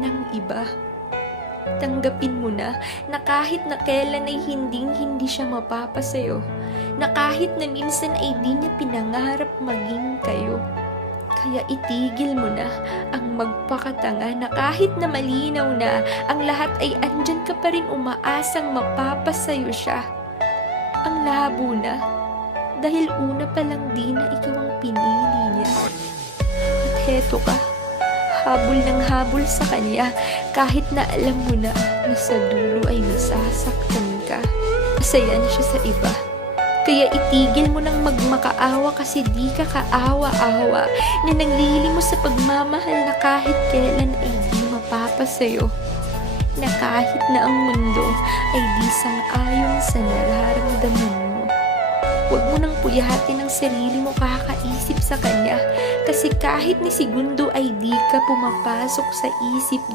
ng iba. Tanggapin mo na kahit na kailan ay hindi siya mapapasayo, na kahit na minsan ay di niya pinangarap maging kayo. Kaya itigil mo na ang magpakatanga na kahit na malinaw na ang lahat ay andyan ka pa rin umaasang mapapasayo siya. Ang labo na dahil una pa lang di na ikaw ang pinili niya. At heto ka, habol ng habol sa kanya kahit na alam mo na sa dulo ay nasasaktan ka. Masaya na siya sa iba. Kaya itigil mo nang magmakaawa kasi di ka kaawa-awa na nanglili mo sa pagmamahal na kahit kailan ay di mapapasayo. Na kahit na ang mundo ay di sang-ayon sa nararamdaman mo. Huwag mo nang puyahatin ang sarili mo kakaisip sa kanya kasi kahit ni segundo ay di ka pumapasok sa isip